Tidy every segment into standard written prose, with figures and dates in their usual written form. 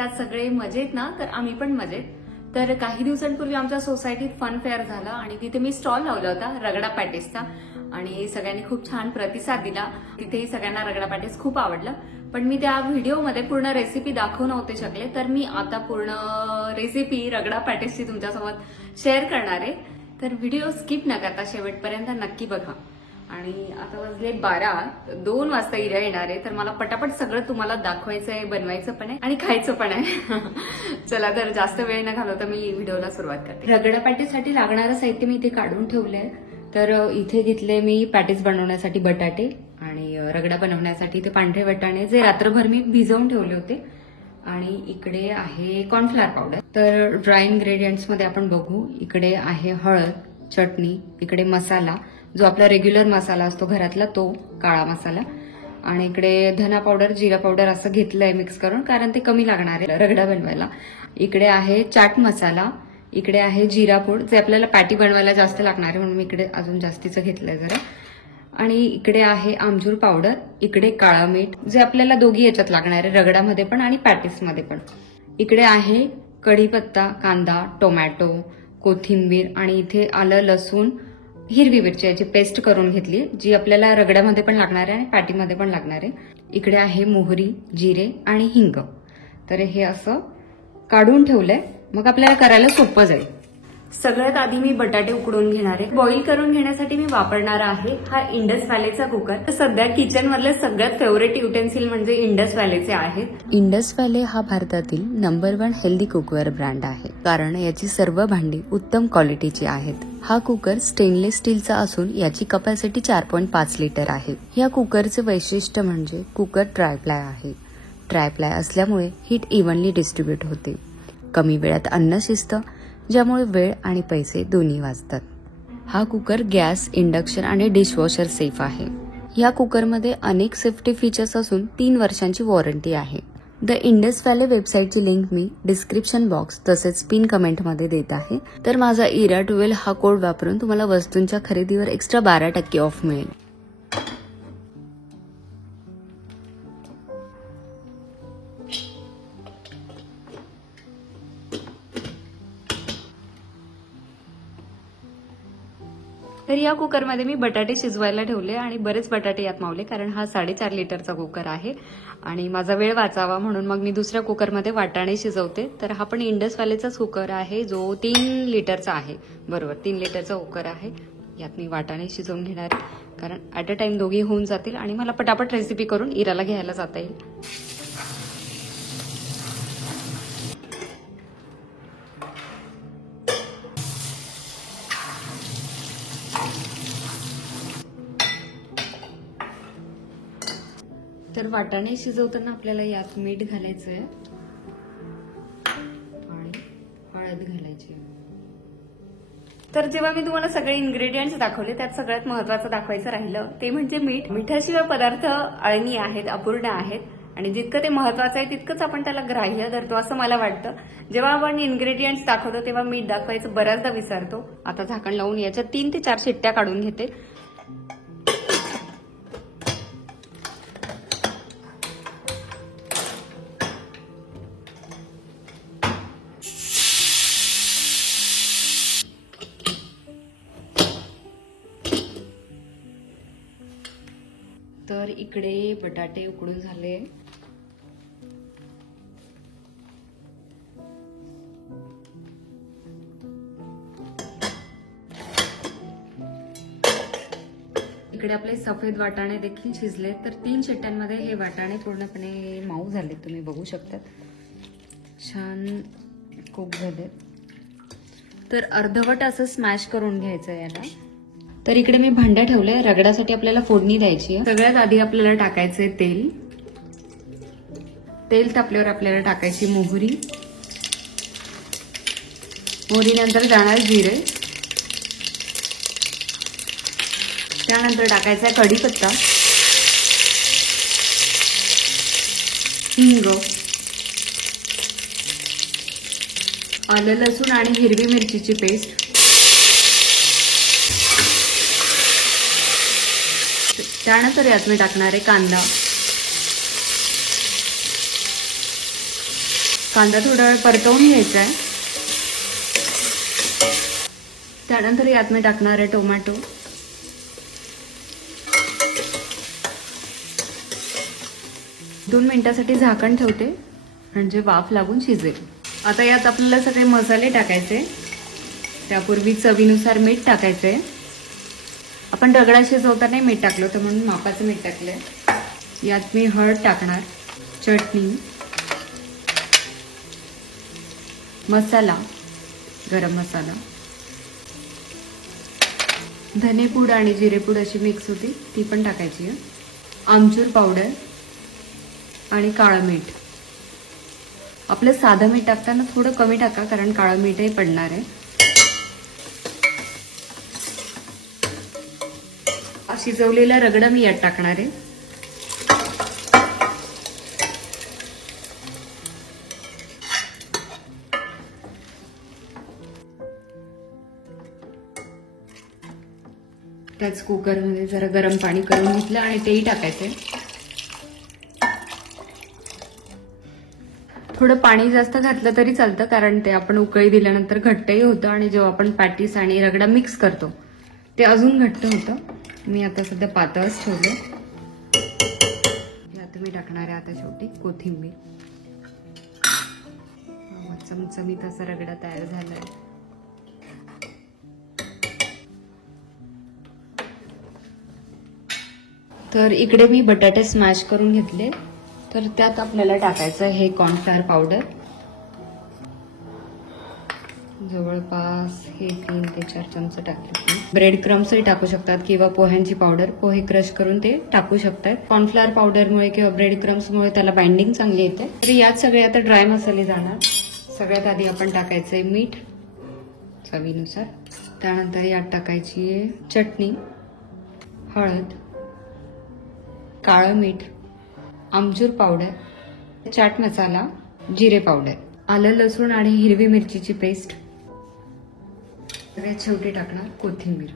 कसे आज सगळे मजेत ना? तर आम्ही पण मजेत. तर काही दिवसांपूर्वी आमच्या सोसायटीत फन फेअर झाला आणि तिथे मी स्टॉल लावला होता रगडा पॅटीसचा आणि सगळ्यांनी खूप छान प्रतिसाद दिला. तिथेही सगळ्यांना रगडा पॅटीस खूप आवडलं. पण मी त्या व्हिडिओमध्ये पूर्ण रेसिपी दाखवू नव्हते शकले, तर मी आता पूर्ण रेसिपी रगडा पॅटीसची तुमच्यासोबत शेअर करणार आहे. तर व्हिडिओ स्किप न करता शेवटपर्यंत नक्की बघा. आणि आता वाजले 12, 2 वाजता इरा येणार आहे, तर मला पटापट सगळं तुम्हाला दाखवायचंय, बनवायचं पण आहे आणि खायचं पण आहे. चला तर जास्त वेळ न घालवता मी व्हिडिओला सुरुवात करते. रगडा पॅटीससाठी लागणारं साहित्य मी इथे काढून ठेवलंय. तर इथे घेतले मी पॅटीस बनवण्यासाठी बटाटे आणि रगडा बनवण्यासाठी इथे पांढरे वाटाणे जे रात्रभर मी भिजवून ठेवले होते. आणि इकडे आहे कॉर्नफ्लॉवर पावडर. तर ड्राय इन्ग्रेडियंट्स मध्ये आपण बघू. इकडे आहे हळद, चटणी, इकडे मसाला जो आपला रेग्युलर मसाला असतो घरातला तो काळा मसाला, आणि इकडे धना पावडर, जिरा पावडर असं घेतलंय मिक्स करून, कारण ते कमी लागणार आहे रगडा बनवायला. इकडे आहे चाट मसाला, इकडे आहे जिरा पूड जे आपल्याला पॅटी बनवायला जास्त लागणार आहे म्हणून मी इकडे अजून जास्तीचं घेतलंय जरा. आणि इकडे आहे आमचूर पावडर, इकडे काळा मीठ जे आपल्याला दोघी याच्यात लागणार आहे, रगडामध्ये पण आणि पॅटीसमध्ये पण. इकडे आहे कढीपत्ता, कांदा, टोमॅटो, कोथिंबीर आणि इथे आलं, लसूण, हिरवी मिरची याची पेस्ट करून घेतली जी आपल्याला रगड्यामध्ये पण लागणार आहे आणि पॅटीमध्ये पण लागणार आहे. इकडे आहे मोहरी, जिरे आणि हिंग. तर हे असं काढून ठेवलंय, मग आपल्याला करायला सोपं जाईल. सगळ्यात आधी मी बटाटे उकडून घेणार आहे. बॉईल करून घेण्यासाठी मी वापरणार आहे हा इंडस व्हॅलीचा कुकर. सध्या किचन मधले सगळ्यात फेवरेट युटेन्सिल म्हणजे इंडस व्हॅलीचे आहेत. इंडस व्हॅली हा भारतातील नंबर 1 हेल्दी कुकवेअर ब्रँड आहे, कारण याची सर्व भांडी उत्तम क्वालिटीची आहेत. हा कुकर स्टेनलेस स्टीलचा असून याची कपॅसिटी 4.5 लिटर आहे. या कुकरचे वैशिष्ट्य म्हणजे कुकर ट्रायप्लाय आहे. ट्रायप्लाय असल्यामुळे हीट इव्हनली डिस्ट्रीब्यूट होते. कमी वेळात अन्न शिजतं, ज्यामुळे वेळ आणि पैसे दोन्ही वाचतात. हा कुकर गॅस, इंडक्शन आणि डिशवॉशर सेफ आहे. या कुकरमध्ये अनेक सेफ्टी फीचर्स असून 3 वर्षांची वॉरंटी आहे. The Indus valley वेबसाईटची link me description box तसेच पिन कमेंटमध्ये देत आहे. तर माझा इरा 12 हा कोड वापरून तुम्हाला वस्तूंच्या खरेदीवर एक्स्ट्रा 12% ऑफ मिळेल. तर या कुकरमध्ये मी बटाटे शिजवायला ठेवले आणि बरेच बटाटे यात मावले, कारण हा 4.5 लिटरचा कुकर आहे आणि माझा वेळ वाचावा म्हणून मग मी दुसऱ्या कुकरमध्ये वाटाणे शिजवते. तर हा पण इंडस व्हॅलीचाच कुकर आहे जो 3 लिटरचा आहे. बरोबर 3 लिटरचा कुकर आहे. यात मी वाटाणे शिजवून घेणार आहे, कारण ऍट अ टाइम दोघी होऊन जातील आणि मला पटापट रेसिपी करून इराला घ्यायला जाता येईल. तर वाटाणे शिजवताना आपल्याला यात मीठ घालायचंय आणि हळद घालायची. तर जेव्हा मी तुम्हाला सगळे इन्ग्रेडियंट्स दाखवले त्यात सगळ्यात महत्वाचं दाखवायचं राहिलं ते म्हणजे मीठ. मिठाशिवाय पदार्थ अळणी आहेत, अपूर्ण आहेत आणि जितकं ते महत्वाचं आहे तितकंच आपण त्याला ग्राह्य धरतो असं मला वाटतं. जेव्हा आपण इन्ग्रेडियंट्स दाखवतो तेव्हा मीठ दाखवायचं बऱ्याचदा विसरतो. आता झाकण लावून याच्या 3 ते 4 शिट्ट्या काढून घेते. तर इकडे बटाटे उकडून झाले. इकडे आपले सफेद वाटाणे देखील शिजले. तर 3 शिट्ट्यांमध्ये हे वाटाणे पूर्णपणे मऊ झाले, तुम्ही बघू शकता. छान कुक झाले. तर अर्धवट असं स्मॅश करून घ्यायचं याला. तर इकडे मी भांडं ठेवलंय. रगडासाठी आपल्याला फोडणी द्यायची आहे. सगळ्यात आधी आपल्याला टाकायचंय तेल. तेल तापल्यावर आपल्याला टाकायची मोहरी. मोहरीनंतर जाणार जिरे. त्यानंतर टाकायचा कढीपत्ता, हिंग, आलं, लसूण आणि हिरवी मिरचीची पेस्ट. त्यानंतर यात मी टाकणार आहे कांदा, कांदा थोडा वेळ परतवून घ्यायचा आहे. त्यानंतर यात मी टाकणार आहे टोमॅटो. दोन मिनिटासाठी झाकण ठेवते म्हणजे वाफ लागून शिजेल. आता यात आपल्याला सगळे मसाले टाकायचे. त्यापूर्वी चवीनुसार मीठ टाकायचे. आपण रगडा शिजवताना मीठ टाकलं होतं म्हणून मापाचं मीठ टाकलंय. यात मी हळद टाकणार, चटणी, मसाला, गरम मसाला, धनेपूड आणि जिरेपूड अशी मिक्स होती ती पण टाकायची आहे. आमचूर पावडर आणि काळं मीठ. आपलं साधं मीठ टाकताना थोडं कमी टाका कारण काळं मीठही पडणार आहे. शिजवलेला रगडा मी यात टाकणार आहे. त्याच कुकरमध्ये जरा गरम पाणी करून घेतलं आणि तेही टाकायचंय. थोडं पाणी जास्त घातलं तरी चालतं कारण ते आपण उकळी दिल्यानंतर घट्टही होतं आणि जेव्हा आपण पॅटीस आणि रगडा मिक्स करतो ते अजून घट्ट होतं. मी आता सध्या पातळच ठेवलं. यात मी टाकणार आहे आता शेवटी कोथिंबीर. चमचमीत असा रगडा तयार झालाय. तर इकडे मी बटाटे स्मॅश करून घेतले. तर त्यात आपल्याला टाकायचं हे कॉर्नफ्लोअर पावडर. जवळपास हे 3 ते 4 चमचे टाकले. ब्रेड क्रम्सही टाकू शकतात किंवा पोह्यांची पावडर, पोहे क्रश करून ते टाकू शकतात. कॉर्नफ्लोअर पावडरमुळे किंवा ब्रेड क्रम्समुळे त्याला बाइंडिंग चांगली येते. तर यात सगळे आता ड्राय मसाले जाणार. सगळ्यात आधी आपण टाकायचंय मीठ चवीनुसार. त्यानंतर यात टाकायची आहे चटणी, हळद, काळं मीठ, आमचूर पावडर, चाट मसाला, जिरे पावडर, आलं लसूण आणि हिरवी मिरचीची पेस्ट. सगळ्यात शेवटी टाकणार कोथिंबीर.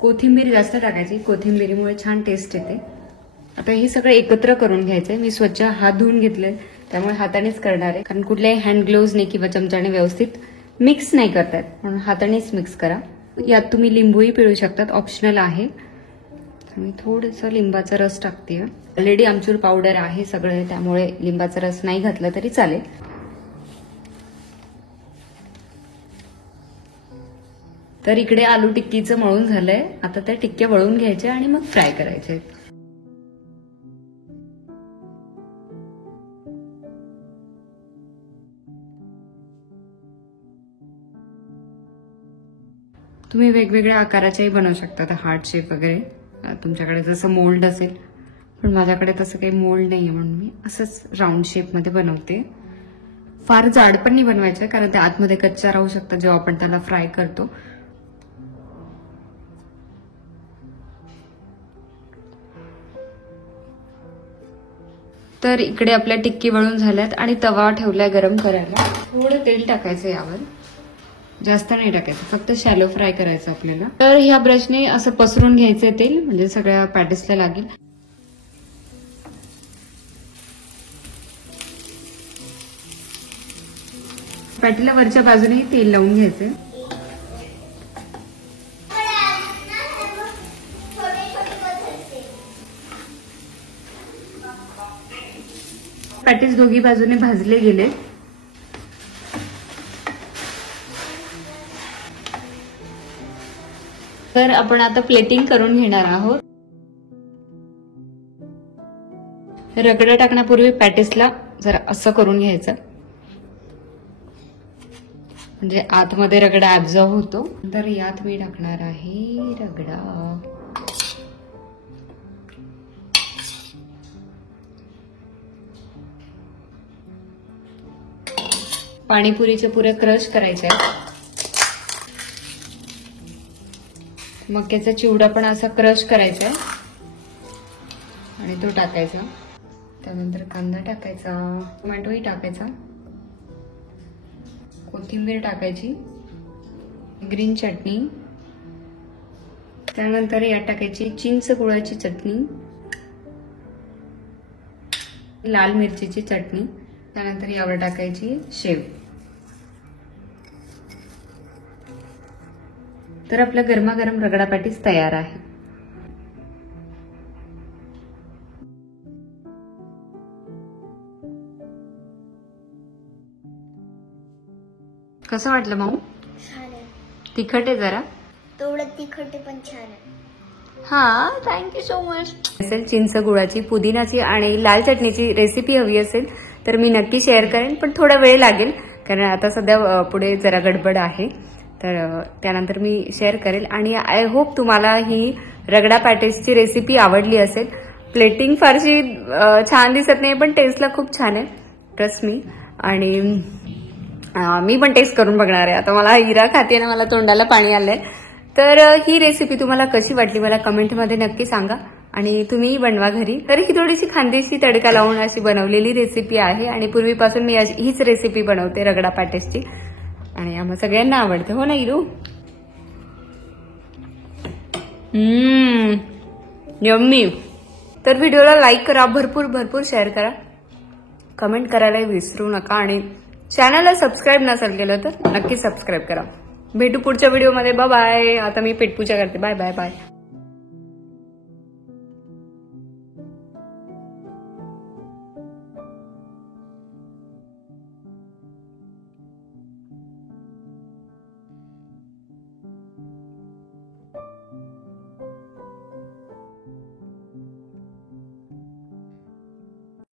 कोथिंबीर जास्त टाकायची, कोथिंबीरीमुळे छान टेस्ट येते. आता हे सगळं एकत्र करून घ्यायचंय. मी स्वच्छ हात धुवून घेतले त्यामुळे हातानेच करणार आहे कारण कुठल्याही हँड ग्लोव्हजने किंवा चमच्याने व्यवस्थित मिक्स नाही करतात म्हणून हातानेच मिक्स करा. यात तुम्ही लिंबूही पिळू शकतात, ऑप्शनल आहे. मी थोडंसं लिंबाचा रस टाकते. ऑलरेडी आमचूर पावडर आहे सगळं त्यामुळे लिंबाचा रस नाही घातला तरी चालेल. तर इकडे आलू टिक्कीचं मळून झालंय. आता त्या टिक्क्या वळून घ्यायच्या आणि मग फ्राय करायचे. तुम्ही वेगवेगळ्या आकाराच्याही बनवू शकता, हार्ट शेप वगैरे तुमच्याकडे जसं मोल्ड असेल. पण माझ्याकडे तसं काही मोल्ड नाहीये म्हणून मी असंच राऊंड शेप मध्ये बनवते. फार जाड पण नाही बनवायचं कारण ते आतमध्ये कच्चा राहू शकतं जेव्हा आपण त्याला फ्राय करतो. तर इकडे आपल्या टिक्की वळून झाल्यात आणि तवा ठेवलाय गरम करायला. थोडं तेल टाकायचं यावर, जास्त नाही टाकायचं, फक्त शॅलो फ्राय करायचं आपल्याला. तर ह्या ब्रशने असं पसरून घ्यायचं तेल म्हणजे सगळ्या पॅटीसला लागेल. पॅटीला वरच्या बाजूने तेल लावून घ्यायचंय. पॅटीस दोघी बाजूने भाजले गेले. तर आपण आता प्लेटिंग करून घेणार आहोत. रगडा टाकण्यापूर्वी पॅटीसला जरा असं करून घ्यायचं म्हणजे आतमध्ये रगडा ऍब्झॉर्ब होतो. तर यात मी टाकणार आहे रगडा. पाणीपुरीच्या पुऱ्या क्रश करायच्या. मक्याचा चिवडा पण असा क्रश करायचा आणि तो टाकायचा. त्यानंतर कांदा टाकायचा, टोमॅटोही टाकायचा, कोथिंबीर टाकायची, ग्रीन चटणी, त्यानंतर यात टाकायची चिंच गुळाची चटणी, लाल मिरचीची चटणी त्यानंतर यावर टाकायची शेव. तर आपला गरमागरम रगडा पॅटीस तयार आहे. कसं वाटलं माऊ? छान आहे. तिखट आहे जरा. तेवढं तिखट आहे पण छान आहे. हा, थँक्यू सो मच. असेल चिंच गुळाची, पुदिनाची आणि लाल चटणीची रेसिपी हवी असेल तर मी नक्की शेअर करेन, पण थोडा वेळ लागेल कारण आता सध्या पुढे जरा गडबड आहे. तर त्यानंतर मी शेअर करेल. आणि आय होप तुम्हाला ही रगडा पॅटीसची रेसिपी आवडली असेल. प्लेटिंग फारशी छान दिसत नाही पण टेस्टला खूप छान आहे, ट्रस्ट मी. आणि मी पण टेस्ट करून बघणार आहे. आता मला हिरा खाते ना, मला तोंडाला पाणी आलंय. तर ही रेसिपी तुम्हाला कशी वाटली मला कमेंटमध्ये नक्की सांगा आणि तुम्हीही बनवा घरी. तर ही थोडीशी खानदेशी तडका लावून अशी बनवलेली रेसिपी आहे आणि पूर्वीपासून मी हीच रेसिपी बनवते रगडा पॅटीसची आणि आम्हा सगळ्यांना आवडते. हो ना इरू? यम्मी. तर व्हिडिओला लाईक करा, भरपूर भरपूर शेअर करा, कमेंट करायला विसरू नका आणि चॅनलला सबस्क्राईब नसेल केलं तर नक्की सबस्क्राईब करा. भेटू पुढच्या व्हिडिओमध्ये. Bye bye. आता मी पेटपूजा करते. Bye bye bye.